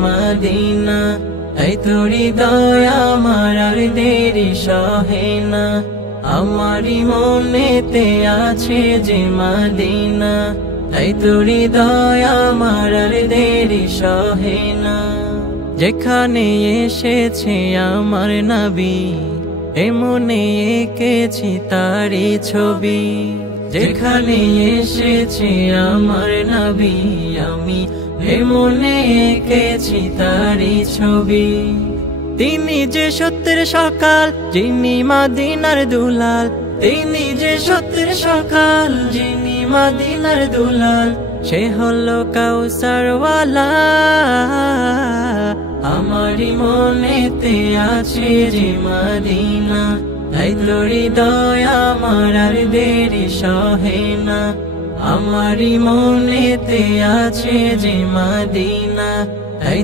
Medina তাই তো হৃদয় আমার আর দেরি সহে না আমারি মনেতে আছে যে মদিনা তাই তো হৃদয় আমার আর দেরি সহে না যেখানে এসেছে আমার নবী এমনে এঁকেছি তারি ছবি যেখানে এসেছে আমার নবী আমি এমনে এঁকেছি তারি ছবি তিনি যে সত্যের সকাল যিনি মদিনার দুলাল তিনি যে সত্যের সকাল যিনি মদিনার দুলাল সে হলো কাউসারওয়ালা আমারি মনেতে আছে যে মদিনা তাই তো হৃদয় আমার আর দেরি সহে না আমারি মনেতে আছে যে মদিনা তাই